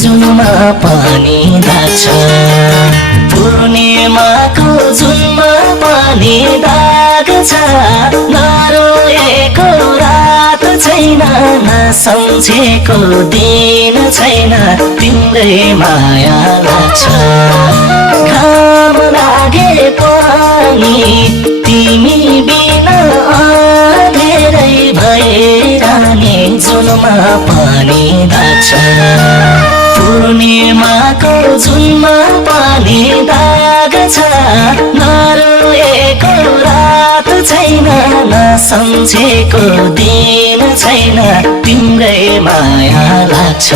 जुनमा पानी लाग्छ पूर्णिमाको जुनमा पानी दाग छ नरोएको रात छैन नसम्झेको दिन छैन तिम्रै माया लाग्छ घाम लागे पनि तिमी बिना अँधेरै भइरहने जुनमा पानी लाग्छ पूर्णिमाको जुनमा पानी दाग छ नरोएको रात छैन नसम्झेको दिन छैन तिम्रै माया लाग्छ।